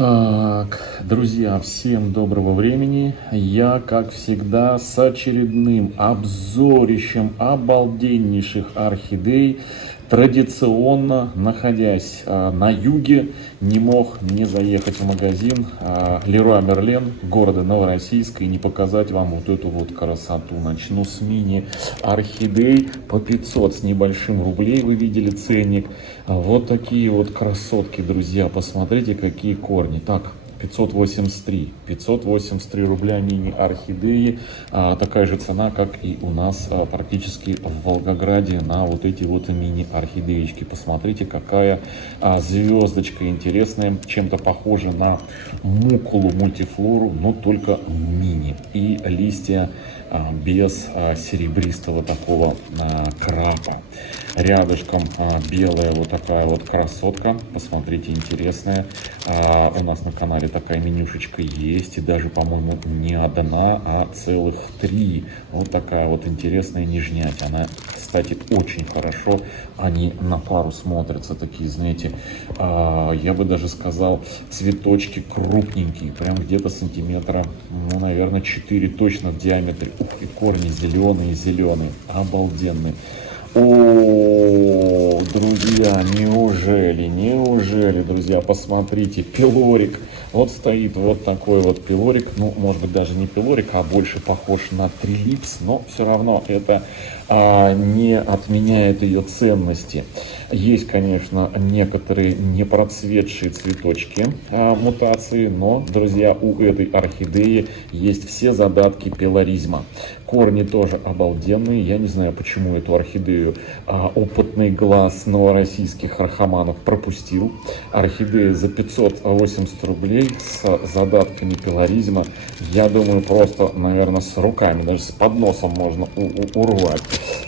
Так, друзья, всем доброго времени. Я, как всегда, с очередным обзорищем обалденнейших орхидей. Традиционно, находясь на юге, не мог не заехать в магазин Леруа Мерлен города Новороссийска и не показать вам вот эту вот красоту. Начну с мини-орхидей по 500 с небольшим рублей, вы видели ценник. Вот такие вот красотки, друзья, посмотрите, какие корни. Так, 583 рубля мини-орхидеи. Такая же цена, как и у нас практически в Волгограде на вот эти вот мини-орхидеечки. Посмотрите, какая звездочка интересная, чем-то похожа на мукулу мультифлору, но только мини. И листья без серебристого такого крапа. Рядышком белая вот такая вот красотка, посмотрите, интересная. У нас на канале такая менюшечка есть, и даже, по-моему, не одна, а целых 3. Вот такая вот интересная нежнять. Она, кстати, очень хорошо, они на пару смотрятся, такие, знаете, я бы даже сказал, цветочки крупненькие, прям где-то сантиметра, ну, наверное, 4 точно в диаметре. Ух, и корни зеленые, обалденные. О, друзья, неужели, друзья, посмотрите, пилорик. Вот стоит вот такой вот пилорик, ну, может быть, даже не пилорик, а больше похож на трилипс, но все равно это не отменяет ее ценности. Есть, конечно, некоторые непроцветшие цветочки мутации, но, друзья, у этой орхидеи есть все задатки пилоризма. Корни тоже обалденные. Я не знаю, почему эту орхидею опытный глаз новороссийских архаманов пропустил. Орхидея за 580 рублей с задатками пилоризма. Я думаю, просто, наверное, с руками, даже с подносом можно урвать.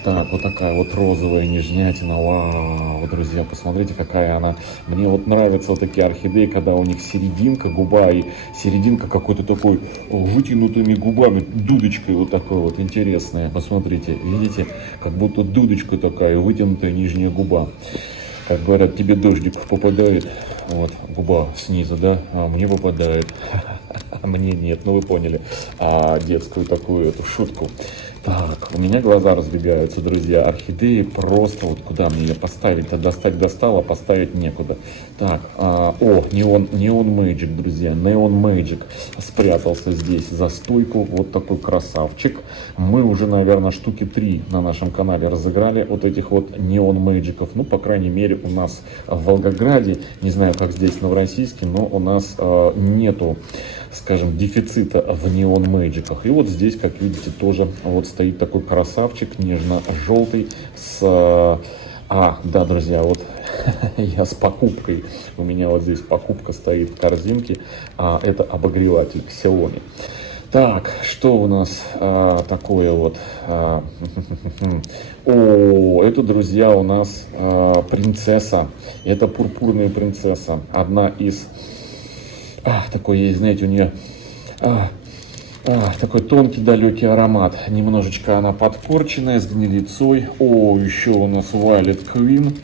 Так, вот такая вот розовая нежнятина. Вау, друзья, посмотрите, какая она. Мне вот нравятся вот такие орхидеи, когда у них серединка губа и серединка какой-то такой вытянутыми губами, дудочкой вот такой вот интересная. Посмотрите, видите, как будто дудочка такая, вытянутая нижняя губа. Как говорят, тебе дождик попадает, вот, губа снизу, да, а мне попадает. Мне нет, ну вы поняли детскую такую эту шутку. Так, у меня глаза разбегаются, друзья. Орхидеи просто, вот куда мне ее поставить-то? Достать достал, а поставить некуда. Так, Neon Magic, друзья. Neon Magic спрятался здесь за стойку. Вот такой красавчик. Мы уже, наверное, штуки 3 на нашем канале разыграли вот этих вот Neon Magic'ов. Ну, по крайней мере, у нас в Волгограде, не знаю, как здесь в Новороссийске, но у нас нету, скажем, дефицита в Neon Magic'ах. И вот здесь, как видите, тоже вот стоит такой красавчик нежно-желтый с... да, друзья, вот я с покупкой. У меня вот здесь покупка стоит в корзинке. Это обогреватель Xiaomi. Так, что у нас такое вот? Это, друзья, у нас принцесса. Это пурпурная принцесса. Одна из... такой есть, знаете, у нее... такой тонкий далекий аромат. Немножечко она подпорченная, с гнилицой. Еще у нас Violet Queen.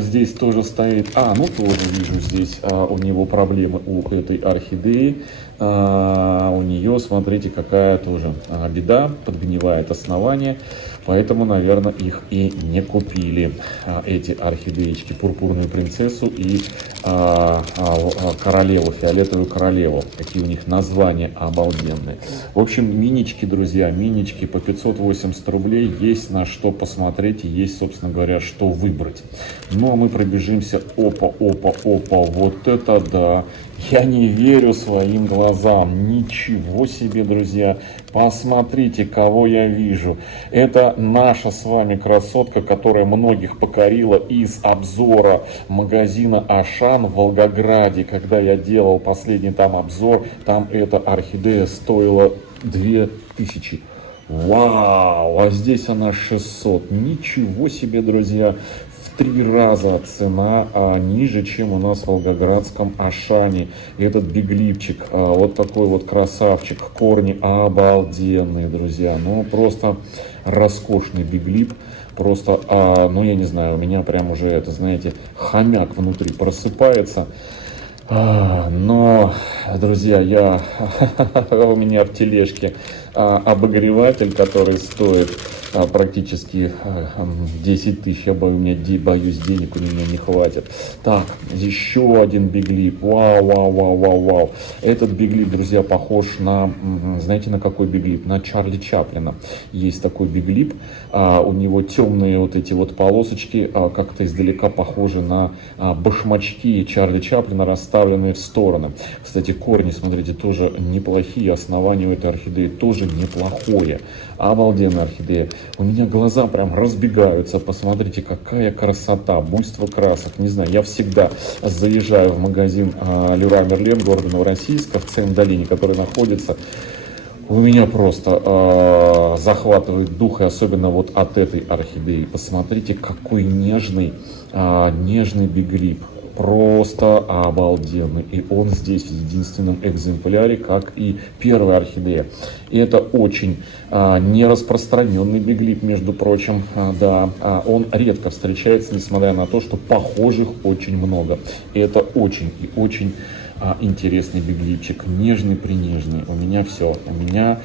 Здесь тоже стоит. Ну тоже вижу здесь у него проблемы у этой орхидеи. У нее, смотрите, какая тоже беда. Подгнивает основание. Поэтому, наверное, их и не купили, эти орхидеечки, пурпурную принцессу и королеву, фиолетовую королеву. Какие у них названия обалденные. В общем, минички, друзья, минички по 580 рублей. Есть на что посмотреть и есть, собственно говоря, что выбрать. Ну, а мы пробежимся. Опа. Вот это да. Я не верю своим глазам. Ничего себе, друзья. Посмотрите, кого я вижу. Это наша с вами красотка, которая многих покорила из обзора магазина Ашан в Волгограде. Когда я делал последний там обзор, там эта орхидея стоила 2000. Вау, а здесь она 600. Ничего себе, друзья. В 3 раза цена ниже, чем у нас в волгоградском Ашане. Этот биглипчик, вот такой вот красавчик, корни обалденные, друзья. Ну, просто роскошный биглип. Просто, ну, я не знаю, у меня прям уже, это, знаете, хомяк внутри просыпается. Но друзья, у меня в тележке обогреватель, который стоит практически 10 тысяч. Я боюсь, денег у меня не хватит. Так, еще один биглип. Вау, вау, вау, вау, вау. Этот биглип, друзья, похож на, знаете, на какой биглип? На Чарли Чаплина. Есть такой биглип. У него темные вот эти вот полосочки, как-то издалека похожи на башмачки Чарли Чаплина, расставленные в стороны. Кстати, корни, смотрите, тоже неплохие. Основание у этой орхидеи тоже неплохое. Обалденная орхидея. У меня глаза прям разбегаются. Посмотрите, какая красота, буйство красок. Не знаю, я всегда заезжаю в магазин Леруа Мерлен города Новороссийска в Цен-Долине, который находится. У меня просто захватывает дух, и особенно вот от этой орхидеи. Посмотрите, какой нежный биглип. Просто обалденный. И он здесь в единственном экземпляре, как и первая орхидея. И это очень нераспространенный биглип, между прочим. Да, он редко встречается, несмотря на то, что похожих очень много. И это очень и очень интересный биглипчик. Нежный-принежный. У меня все. У меня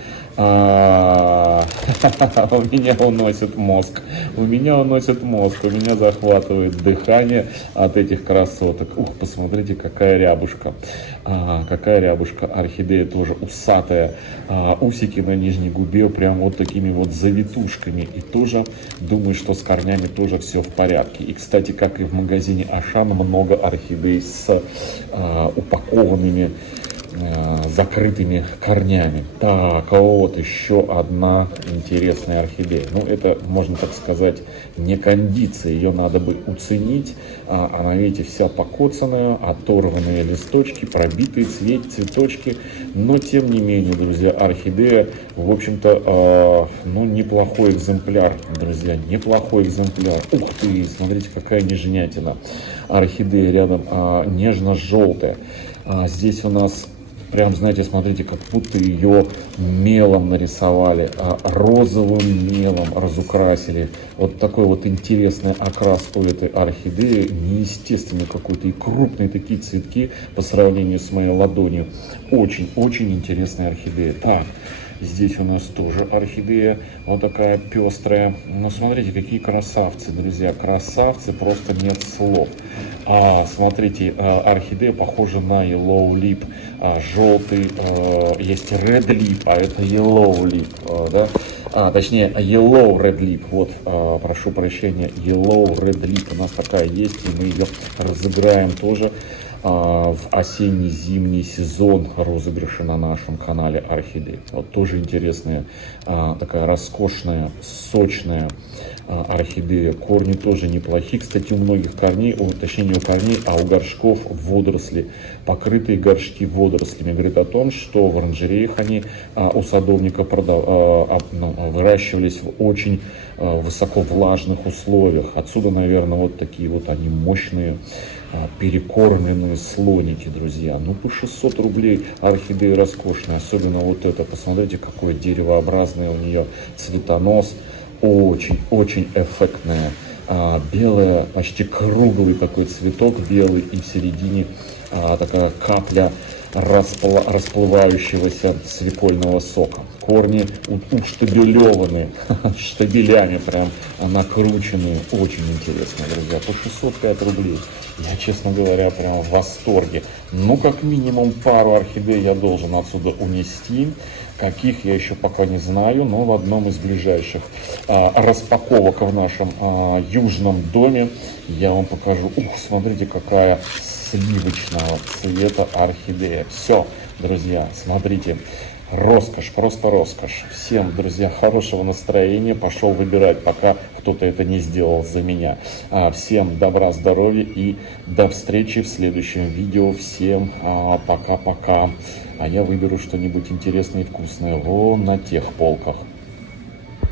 уносит мозг. У меня захватывает дыхание от этих красоток. Ух, посмотрите, какая рябушка. Орхидея тоже усатая. Усики на нижней губе прям вот такими вот завитушками. И тоже думаю, что с корнями тоже все в порядке. И, кстати, как и в магазине Ашан, много орхидей с упакованными закрытыми корнями. Так, вот еще одна интересная орхидея. Ну, это, можно так сказать, не кондиция. Ее надо бы уценить. Она, видите, вся покоцанная, оторванные листочки, пробитые цветочки. Но, тем не менее, друзья, орхидея, в общем-то, неплохой экземпляр, друзья, неплохой экземпляр. Ух ты, смотрите, какая нежнятина. Орхидея рядом нежно-желтая. Здесь у нас прям, знаете, смотрите, как будто ее мелом нарисовали, розовым мелом разукрасили. Вот такой вот интересный окрас у этой орхидеи, неестественный какой-то, и крупные такие цветки по сравнению с моей ладонью. Очень-очень интересная орхидея. Так, здесь у нас тоже орхидея, вот такая пестрая. Но смотрите, какие красавцы, друзья, красавцы, просто нет слов. Смотрите, орхидея похожа на Yellow Lip, желтый, есть Red Lip, а это Yellow Lip, да? Точнее, Yellow Red Lip, вот, прошу прощения, Yellow Red Lip, у нас такая есть, и мы ее разыграем тоже в осенне-зимний сезон розыгрыши на нашем канале орхидей. Вот тоже интересная, такая роскошная, сочная орхидея. Корни тоже неплохие. Кстати, у многих корней, точнее не у корней, а у горшков водоросли. Покрытые горшки водорослями. Говорит о том, что в оранжереях они у садовника выращивались в очень высоковлажных условиях. Отсюда, наверное, вот такие вот они мощные, перекормленные слоники, друзья. Ну, по 600 рублей орхидея роскошная. Особенно вот это. Посмотрите, какое деревообразное у нее цветонос. Очень эффектная. Белая, почти круглый такой цветок белый, и в середине такая капля расплывающегося свекольного сока. Корни уштабелеваны, штабелями прям накрученные. Очень интересно, друзья. По 605 рублей. Я, честно говоря, прям в восторге. Ну, как минимум пару орхидей я должен отсюда унести. Каких я еще пока не знаю, но в одном из ближайших распаковок в нашем южном доме я вам покажу. Ух, смотрите, какая сливочного цвета орхидея. Все, друзья, смотрите. Роскошь, просто роскошь. Всем, друзья, хорошего настроения. Пошел выбирать, пока кто-то это не сделал за меня. Всем добра, здоровья и до встречи в следующем видео. Всем пока-пока. А я выберу что-нибудь интересное и вкусное вон на тех полках.